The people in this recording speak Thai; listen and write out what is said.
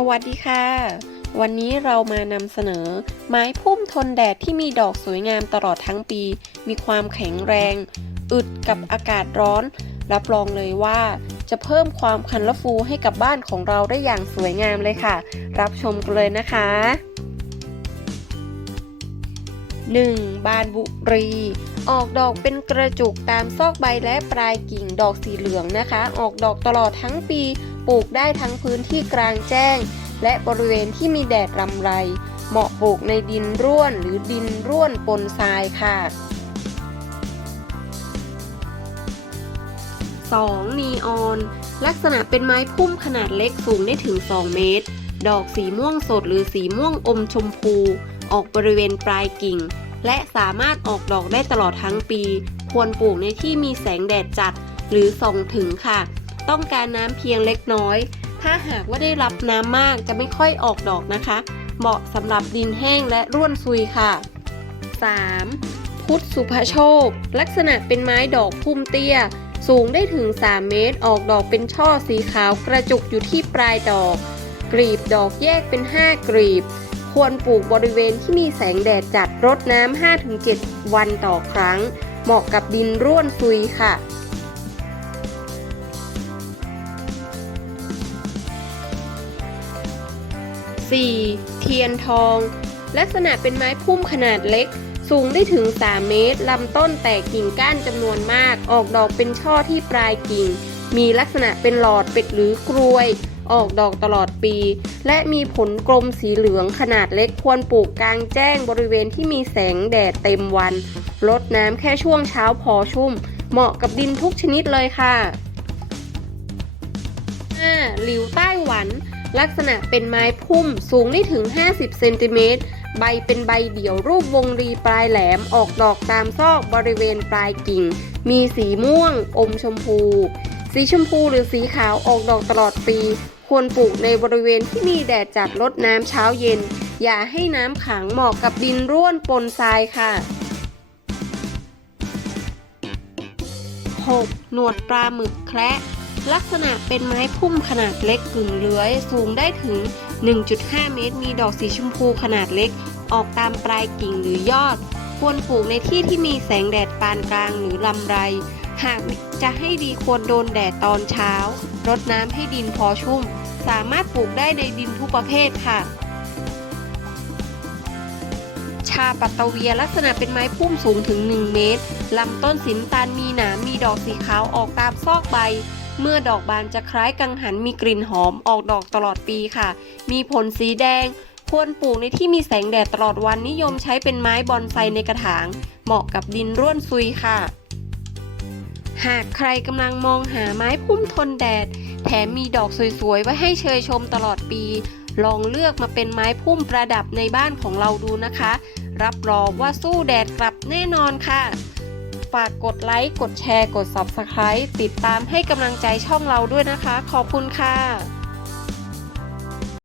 สวัสดีค่ะ วันนี้เรามานำเสนอ ไม้พุ่มทนแดดที่มีดอกสวยงามตลอดทั้งปี มีความแข็งแรง อึดกับอากาศร้อน รับรองเลยว่า จะเพิ่มความคันละฟูให้กับบ้านของเราได้อย่างสวยงามเลยค่ะ รับชมกันเลยนะคะ 1. บานบุรี ออกดอกเป็นกระจุกตามซอกใบและปลายกิ่งดอกสีเหลืองนะคะ ออกดอกตลอดทั้งปี ปลูกได้ทั้งพื้นที่กลางแจ้ง และบริเวณที่มีแดดรำไร เหมาะปลูกในดินร่วนหรือดินร่วนปนทรายค่ะ 2. นีออน ลักษณะเป็นไม้พุ่มขนาดเล็กสูงได้ถึง 2 เมตร ดอกสีม่วงสดหรือสีม่วงอมชมพู ออกบริเวณปลายกิ่ง และสามารถออกดอกได้ตลอดทั้งปี ควรปลูกในที่มีแสงแดดจัดหรือส่องถึงค่ะ ต้องการน้ำเพียงเล็กน้อย ถ้าหากว่าได้รับน้ำมากจะไม่ค่อยออกดอกนะคะ เหมาะสำหรับดินแห้งและร่วนซุยค่ะ 3. พุทธสุภโชค ลักษณะเป็นไม้ดอกพุ่มเตี้ย สูงได้ถึง 3 เมตร ออกดอกเป็นช่อสีขาวกระจุกอยู่ที่ปลายดอก กลีบดอกแยกเป็น 5 กลีบ ควรปลูกบริเวณที่มีแสงแดดจัดรดน้ำ5-7 วันต่อครั้ง เหมาะกับดินร่วนซุยค่ะ 4. เทียนทอง ลักษณะเป็นไม้พุ่มขนาดเล็ก สูงได้ถึง 3 เมตร ลำต้นแตกกิ่งก้านจำนวนมาก ออกดอกเป็นช่อที่ปลายกิ่ง มีลักษณะเป็นหลอดเป็ดหรือกรวย ออกดอกตลอดปี และมีผลกลมสีเหลืองขนาดเล็กควรปลูกกลางแจ้งบริเวณที่มีแสงแดดเต็มวันรดน้ำแค่ช่วงเช้าพอชุ่ม เหมาะกับดินทุกชนิดเลยค่ะ 5. หลิวไต้หวัน ลักษณะเป็นไม้พุ่มสูงได้ถึง 50 เซนติเมตร ใบเป็นใบเดี่ยวรูปวงรีปลายแหลมออกดอกตามซอกบริเวณปลายกิ่ง มีสีม่วง อมชมพู สีชมพูหรือสีขาวออกดอกตลอดปี ควรปลูกในบริเวณที่มีแดดจัดลดน้ำเช้าเย็น อย่าให้น้ำขังเหมาะกับดินร่วนปนทรายค่ะ 6. หนวดปลาหมึกแคระ ลักษณะเป็นไม้พุ่มขนาดเล็กกึ่งเลื้อย สูงได้ถึง 1.5 เมตร มีดอกสีชมพูขนาดเล็ก ออกตามปลายกิ่งหรือยอด ควรปลูกในที่ที่มีแสงแดดปานกลางหรือลำไร หากจะให้ดีควรโดนแดดตอนเช้า รดน้ำให้ดินพอชุ่ม สามารถปลูกได้ในดินทุกประเภทค่ะชาปัตตเวียลักษณะเป็นไม้พุ่มสูงถึง 1 เมตร ลำต้นสีน้ำตาลมีหนามมีดอกสีขาวออกตามซอกใบ เมื่อดอกบานจะคล้ายกังหันมีกลิ่นหอมออกดอกตลอดปีค่ะ มีผลสีแดง ควรปลูกในที่มีแสงแดดตลอดวันนิยมใช้เป็นไม้บอนไซในกระถาง เหมาะกับดินร่วนซุยค่ะ หากใครกำลังมองหาไม้พุ่มทนแดด แถมมีดอกสวยๆ ไว้ให้เชยชมตลอดปี ลองเลือกมาเป็นไม้พุ่มประดับในบ้านของเราดูนะคะ รับรองว่าสู้แดดกลับแน่นอนค่ะ ฝากกดไลค์ กดแชร์ กด Subscribe ติดตามให้กำลังใจช่องเราด้วยนะคะ ขอบคุณค่ะ